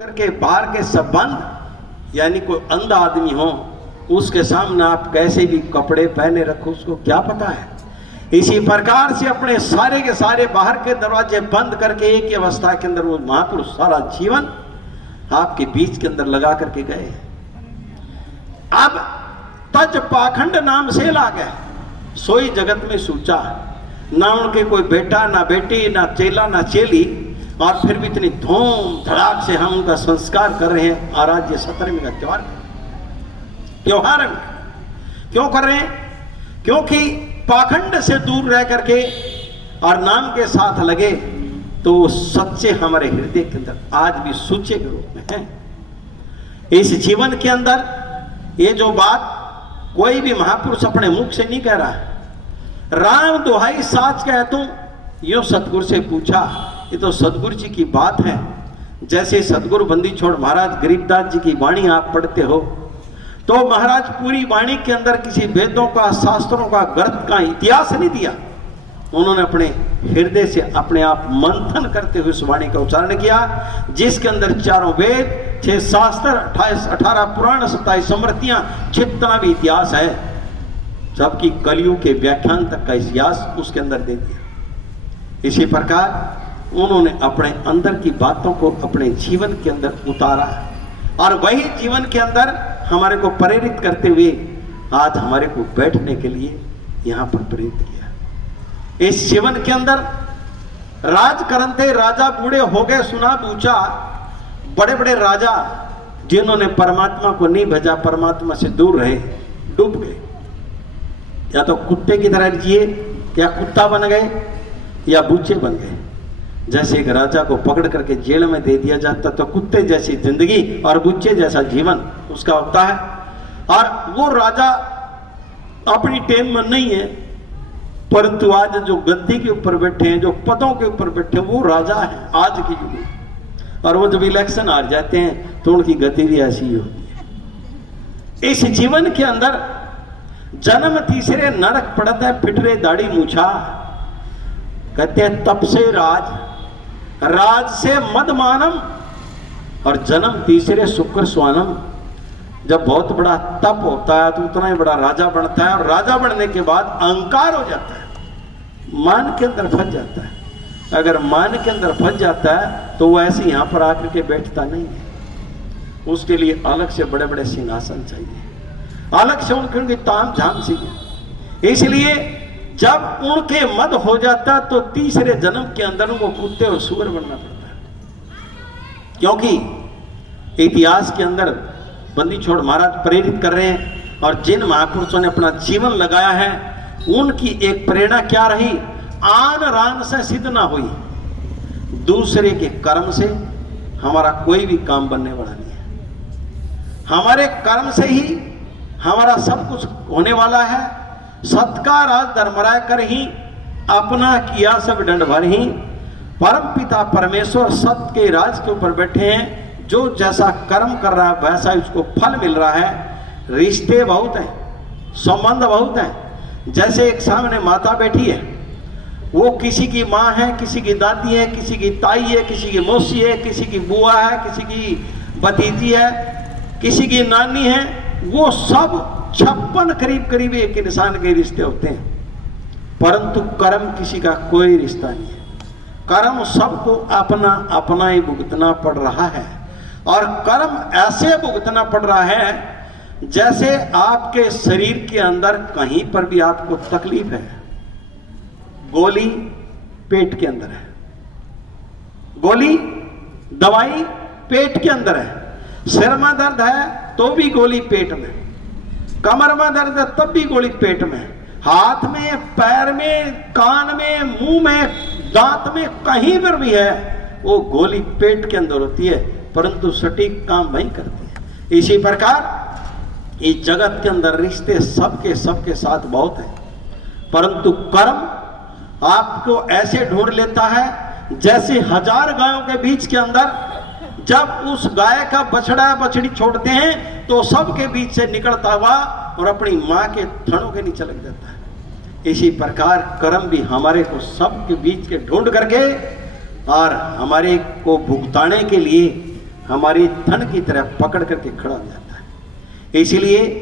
करके बाहर के संबंध यानी कोई अंधा आदमी हो उसके सामने आप कैसे भी कपड़े पहने रखो उसको क्या पता है। इसी प्रकार से अपने सारे के सारे बाहर के दरवाजे बंद करके एक ही अवस्था के अंदर वो महापुरुष सारा जीवन आपके बीच के अंदर लगा करके गए। अब तज पाखंड नाम से लागे सोई जगत में सूचा, ना उनके कोई बेटा ना बेटी ना चेला ना चेली, और फिर भी इतनी धूम धड़ाक से हम उनका संस्कार कर रहे हैं। आराध्य सतरवीं का त्योहार क्यों कर रहे हैं? क्योंकि पाखंड से दूर रह करके और नाम के साथ लगे तो वो सच्चे हमारे हृदय के अंदर आज भी सूचे के रूप में है। इस जीवन के अंदर ये जो बात कोई भी महापुरुष अपने मुख से नहीं कह रहा है। राम दुहाई साच कह तू, यो सतगुरु से पूछा, ये तो सतगुरु जी की बात है। जैसे सतगुरु बंदी छोड़ महाराज गरीबदास जी की वाणी आप पढ़ते हो तो महाराज पूरी वाणी के अंदर किसी वेदों का शास्त्रों का ग्रंथ का इतिहास नहीं दिया। उन्होंने अपने हृदय से अपने आप मंथन करते हुए उस वाणी का उच्चारण किया, जिसके अंदर चारों वेद, 6 शास्त्र, 18 पुराण, 27 स्मृतियां, जितना भी इतिहास है सबकी कलियुग के व्याख्यान तक का इतिहास उसके अंदर दे दिया। इसी प्रकार उन्होंने अपने अंदर की बातों को अपने जीवन के अंदर उतारा और वही जीवन के अंदर हमारे को प्रेरित करते हुए आज हमारे को बैठने के लिए यहां पर प्रेरित किया। इस जीवन के अंदर राज करते राजा बूढ़े हो गए सुना पूछा, बड़े बड़े राजा जिन्होंने परमात्मा को नहीं भजा, परमात्मा से दूर रहे, डूब गए। या तो कुत्ते की तरह जिए, या कुत्ता बन गए, या बूचे बन गए। जैसे एक राजा को पकड़ करके जेल में दे दिया जाता तो कुत्ते जैसी जिंदगी और बुच्चे जैसा जीवन उसका होता है। और वो राजा अपनी टेम में नहीं है, परंतु आज जो गद्दी के ऊपर बैठे हैं, जो पदों के ऊपर बैठे हैं, वो राजा है आज की युग में। और वो जब इलेक्शन हार जाते हैं तो उनकी गति भी ऐसी ही होती है। इस जीवन के अंदर जन्म तीसरे नरक पड़ता है, फिटरे दाढ़ी मूछा। कहते हैं तप से राज, राज से मद मानम, और जन्म तीसरे शुक्र स्वानम। जब बहुत बड़ा तप होता है तो उतना ही बड़ा राजा बनता है, और राजा बनने के बाद अहंकार हो जाता है, मान के अंदर फंस जाता है। अगर मान के अंदर फंस जाता है तो वो ऐसे यहां पर आकर के बैठता नहीं है। उसके लिए अलग से बड़े बड़े सिंहासन चाहिए, अलग से उनकी ताम झाम चाहिए। इसलिए जब उनके मद हो जाता तो तीसरे जन्म के अंदर उनको कुत्ते और सुअर बनना पड़ता है। क्योंकि इतिहास के अंदर बंदी छोड़ महाराज प्रेरित कर रहे हैं, और जिन महापुरुषों ने अपना जीवन लगाया है उनकी एक प्रेरणा क्या रही? आन रान से सिद्ध ना हुई, दूसरे के कर्म से हमारा कोई भी काम बनने वाला नहीं है। हमारे कर्म से ही हमारा सब कुछ होने वाला है। सत्का राज धर्मराय कर ही, अपना किया सब दंड भर ही। परम पिता परमेश्वर सत्य के राज के ऊपर बैठे हैं। जो जैसा कर्म कर रहा है वैसा ही उसको फल मिल रहा है। रिश्ते बहुत हैं, संबंध बहुत हैं। जैसे एक सामने माता बैठी है, वो किसी की माँ है, किसी की दादी है, किसी की ताई है, किसी की मौसी है, किसी की बुआ है, किसी की भतीजी है, किसी की नानी है। वो सब 56 करीब एक इंसान के रिश्ते होते हैं, परंतु कर्म किसी का कोई रिश्ता नहीं है। कर्म सबको अपना अपना ही भुगतना पड़ रहा है, और कर्म ऐसे भुगतना पड़ रहा है जैसे आपके शरीर के अंदर कहीं पर भी आपको तकलीफ है, गोली पेट के अंदर है, गोली दवाई पेट के अंदर है, सिर में दर्द है तो भी गोली पेट में, कमर में दर्द है तब भी गोली पेट में, हाथ में, पैर में, कान में, मुंह में, दांत में, कहीं पर भी है वो गोली पेट के अंदर होती है, परंतु सटीक काम वही करती है। इसी प्रकार इस जगत के अंदर रिश्ते सबके साथ बहुत है, परंतु कर्म आपको ऐसे ढूंढ लेता है जैसे 1000 गायों के बीच के अंदर जब उस गाय का बछड़ा बछड़ी छोड़ते हैं तो सबके बीच से निकलता हुआ और अपनी मां के थनों के नीचे लग जाता है। इसी प्रकार कर्म भी हमारे को सबके बीच के ढूंढ करके और हमारे को भुगताने के लिए हमारी धन की तरह पकड़ करके खड़ा हो जाता है। इसलिए